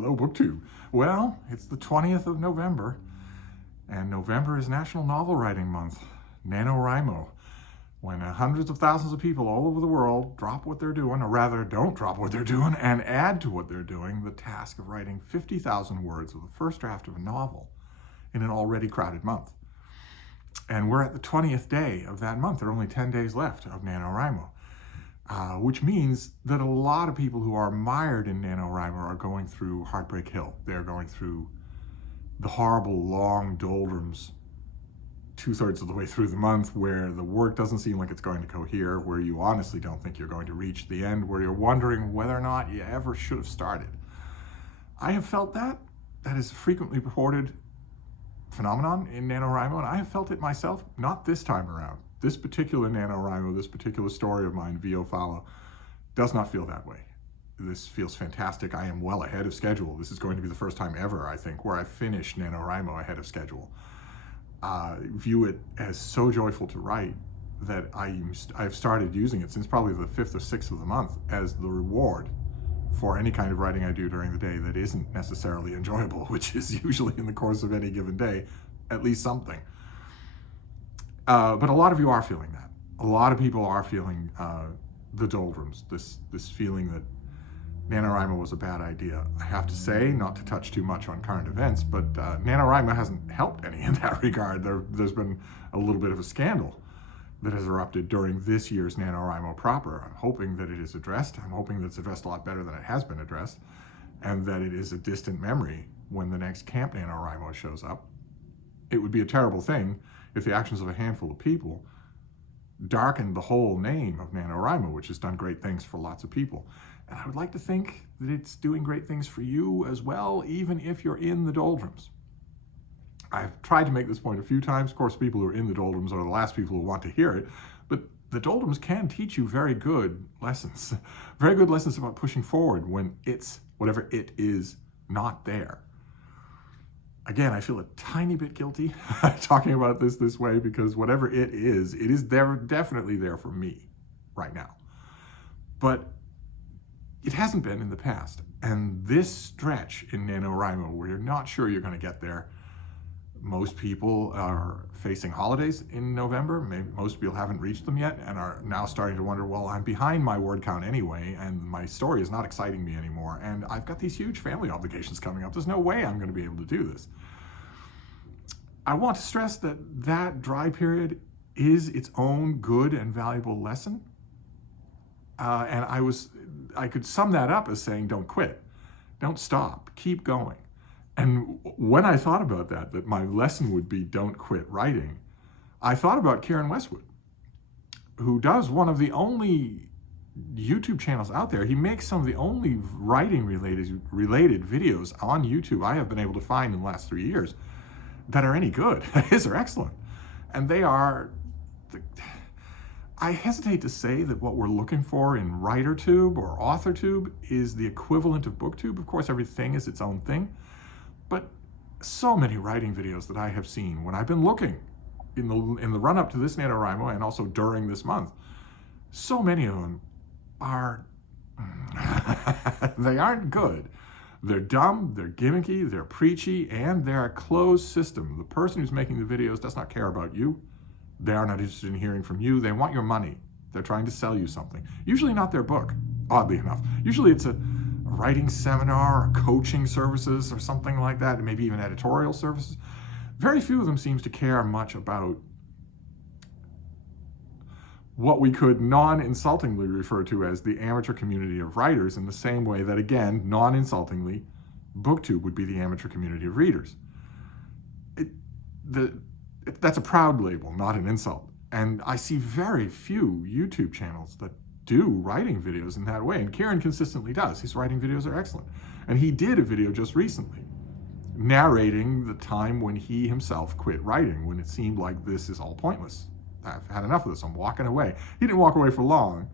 Hello, BookTube. Well, it's the 20th of November, and November is National Novel Writing Month, NaNoWriMo, when hundreds of thousands of people all over the world drop what they're doing, or rather don't drop what they're doing, and add to what they're doing the task of writing 50,000 words of the first draft of a novel in an already crowded month. And we're at the 20th day of that month. There are only 10 days left of NaNoWriMo. Which means that a lot of people who are mired in NaNoWriMo are going through Heartbreak Hill. They're going through the horrible long doldrums 2/3 of the way through the month, where the work doesn't seem like it's going to cohere, where you honestly don't think you're going to reach the end, where you're wondering whether or not you ever should have started. I have felt that. That is a frequently reported phenomenon in NaNoWriMo, and I have felt it myself, not this time around. This particular NaNoWriMo, this particular story of mine, VO Follow, does not feel that way. This feels fantastic. I am well ahead of schedule. This is going to be the first time ever, I think, where I finish NaNoWriMo ahead of schedule. View it as so joyful to write that I've started using it since probably the 5th or 6th of the month as the reward for any kind of writing I do during the day that isn't necessarily enjoyable, which is usually in the course of any given day, at least something. But a lot of you are feeling that. A lot of people are feeling the doldrums, this feeling that NaNoWriMo was a bad idea. I have to say, not to touch too much on current events, but NaNoWriMo hasn't helped any in that regard. There's been a little bit of a scandal that has erupted during this year's NaNoWriMo proper. I'm hoping that it is addressed. I'm hoping that it's addressed a lot better than it has been addressed, and that it is a distant memory when the next Camp NaNoWriMo shows up. It would be a terrible thing if the actions of a handful of people darkened the whole name of NaNoWriMo, which has done great things for lots of people. And I would like to think that it's doing great things for you as well, even if you're in the doldrums. I've tried to make this point a few times. Of course, people who are in the doldrums are the last people who want to hear it, but the doldrums can teach you very good lessons. Very good lessons about pushing forward when it's, whatever it is, not there. Again, I feel a tiny bit guilty talking about this way, because whatever it is there, definitely there for me right now. But it hasn't been in the past. And this stretch in NaNoWriMo, where you're not sure you're going to get there, most people are facing holidays in November. Maybe most people haven't reached them yet and are now starting to wonder, well, I'm behind my word count anyway, and my story is not exciting me anymore, and I've got these huge family obligations coming up. There's no way I'm going to be able to do this. I want to stress that that dry period is its own good and valuable lesson. And I could sum that up as saying, don't quit, don't stop, keep going. And when I thought about that my lesson would be don't quit writing, I thought about Kieren Westwood, who does one of the only YouTube channels out there. He makes some of the only writing related videos on YouTube I have been able to find in the last 3 years that are any good. His are excellent. And they are, I hesitate to say that what we're looking for in WriterTube or AuthorTube is the equivalent of BookTube. Of course, everything is its own thing. But so many writing videos that I have seen when I've been looking in the run-up to this NaNoWriMo and also during this month, so many of them are, they aren't good. They're dumb, they're gimmicky, they're preachy, and they're a closed system. The person who's making the videos does not care about you. They are not interested in hearing from you. They want your money. They're trying to sell you something. Usually not their book, oddly enough. Usually it's a writing seminar or coaching services or something like that, and maybe even editorial services. Very few of them seems to care much about what we could non-insultingly refer to as the amateur community of writers, in the same way that, again, non-insultingly, BookTube would be the amateur community of readers. That's a proud label, not an insult. And I see very few YouTube channels that do writing videos in that way, and Kieren consistently does. His writing videos are excellent. And he did a video just recently narrating the time when he himself quit writing, when it seemed like this is all pointless. I've had enough of this, I'm walking away. He didn't walk away for long,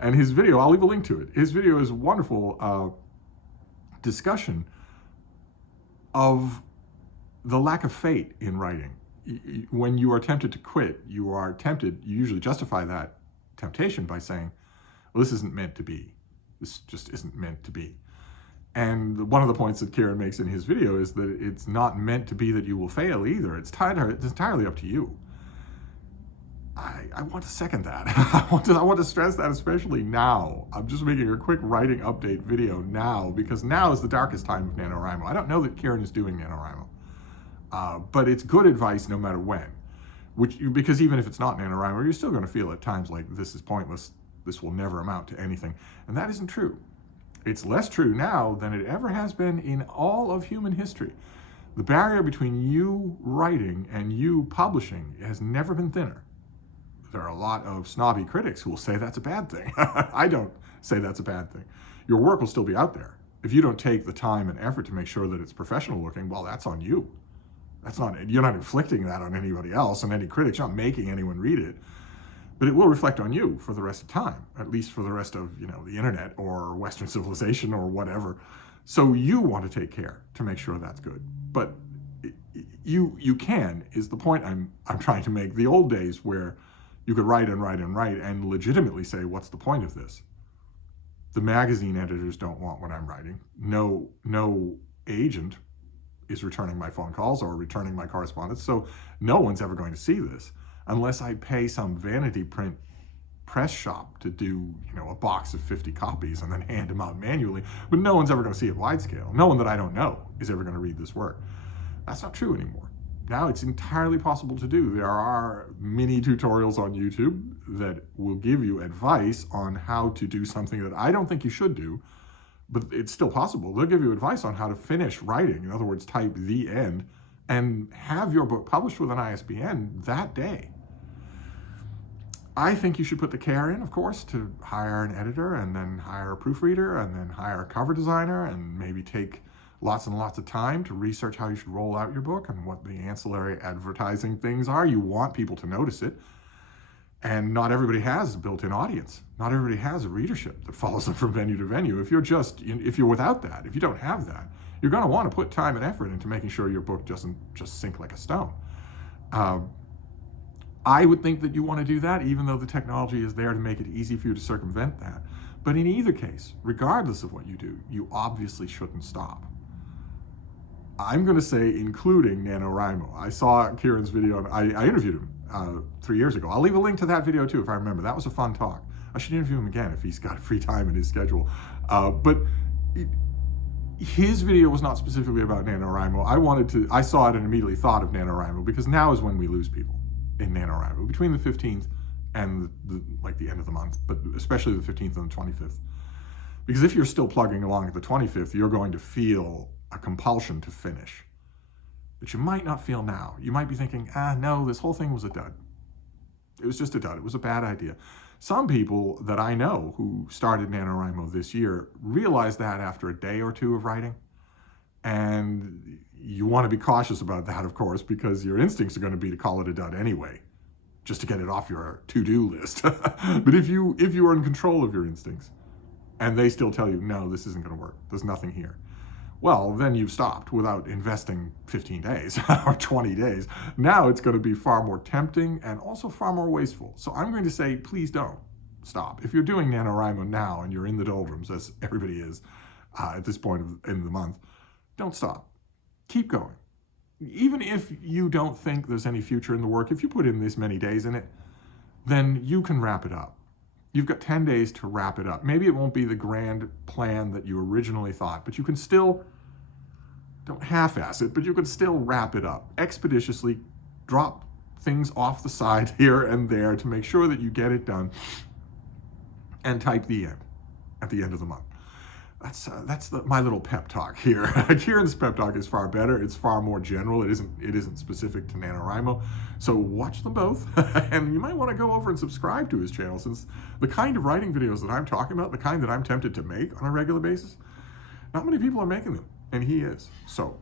and his video, I'll leave a link to it. His video is a wonderful discussion of the lack of fate in writing. When you are tempted to quit, you usually justify that temptation by saying, well, this isn't meant to be. This just isn't meant to be. And one of the points that Kieren makes in his video is that it's not meant to be that you will fail either. It's entirely up to you. I want to second that. I want to stress that, especially now. I'm just making a quick writing update video now, because now is the darkest time of NaNoWriMo. I don't know that Kieren is doing NaNoWriMo, but it's good advice no matter when. Because even if it's not NaNoWriMo, you're still going to feel at times like this is pointless, this will never amount to anything. And that isn't true. It's less true now than it ever has been in all of human history. The barrier between you writing and you publishing has never been thinner. There are a lot of snobby critics who will say that's a bad thing. I don't say that's a bad thing. Your work will still be out there. If you don't take the time and effort to make sure that it's professional looking, well, that's on you. You're not inflicting that on anybody else and any critics. You're not making anyone read it. But it will reflect on you for the rest of time, at least for the rest of, the internet or Western civilization or whatever. So you want to take care to make sure that's good. But you can, is the point I'm trying to make. The old days where you could write and write and write and legitimately say, what's the point of this? The magazine editors don't want what I'm writing. No agent is returning my phone calls or returning my correspondence. So no one's ever going to see this unless I pay some vanity print press shop to do, a box of 50 copies and then hand them out manually. But no one's ever going to see it wide scale. No one that I don't know is ever going to read this work. That's not true anymore. Now it's entirely possible to do. There are mini tutorials on YouTube that will give you advice on how to do something that I don't think you should do, but it's still possible. They'll give you advice on how to finish writing. In other words, type the end and have your book published with an ISBN that day. I think you should put the care in, of course, to hire an editor and then hire a proofreader and then hire a cover designer and maybe take lots and lots of time to research how you should roll out your book and what the ancillary advertising things are. You want people to notice it. And not everybody has a built-in audience. Not everybody has a readership that follows them from venue to venue. If you're without that, if you don't have that, you're going to want to put time and effort into making sure your book doesn't just sink like a stone. I would think that you want to do that, even though the technology is there to make it easy for you to circumvent that. But in either case, regardless of what you do, you obviously shouldn't stop. I'm going to say including NaNoWriMo. I saw Kieren's video, and I interviewed him 3 years ago. I'll leave a link to that video too, if I remember. That was a fun talk. I should interview him again if he's got free time in his schedule. His video was not specifically about NaNoWriMo. I saw it and immediately thought of NaNoWriMo, because now is when we lose people in NaNoWriMo, between the 15th and the end of the month, but especially the 15th and the 25th. Because if you're still plugging along at the 25th, you're going to feel a compulsion to finish, but you might not feel now. You might be thinking, no, this whole thing was a dud. It was just a dud. It was a bad idea. Some people that I know who started NaNoWriMo this year realized that after a day or two of writing. And you want to be cautious about that, of course, because your instincts are going to be to call it a dud anyway, just to get it off your to-do list. But if you are in control of your instincts and they still tell you, no, this isn't going to work, there's nothing here, well, then you've stopped without investing 15 days or 20 days. Now it's going to be far more tempting and also far more wasteful. So I'm going to say, please don't stop. If you're doing NaNoWriMo now and you're in the doldrums, as everybody is at this point in the month, don't stop. Keep going. Even if you don't think there's any future in the work, if you put in this many days in it, then you can wrap it up. You've got 10 days to wrap it up. Maybe it won't be the grand plan that you originally thought, but you can still, don't half-ass it, but you can still wrap it up expeditiously, drop things off the side here and there to make sure that you get it done, and type the end at the end of the month. That's my little pep talk here. Kieren's pep talk is far better. It's far more general. It isn't specific to NaNoWriMo. So watch them both. And you might want to go over and subscribe to his channel, since the kind of writing videos that I'm talking about, the kind that I'm tempted to make on a regular basis, not many people are making them, and he is. So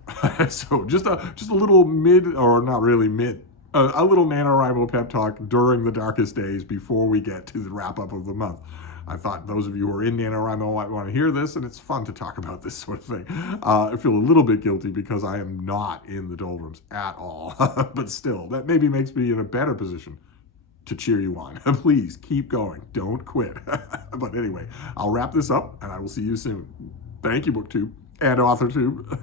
just a little not really mid, a little NaNoWriMo pep talk during the darkest days before we get to the wrap up of the month. I thought those of you who are in NaNoWriMo might want to hear this, and it's fun to talk about this sort of thing. I feel a little bit guilty because I am not in the doldrums at all, but still, that maybe makes me in a better position to cheer you on. Please keep going. Don't quit. But anyway, I'll wrap this up, and I will see you soon. Thank you, BookTube. and AuthorTube.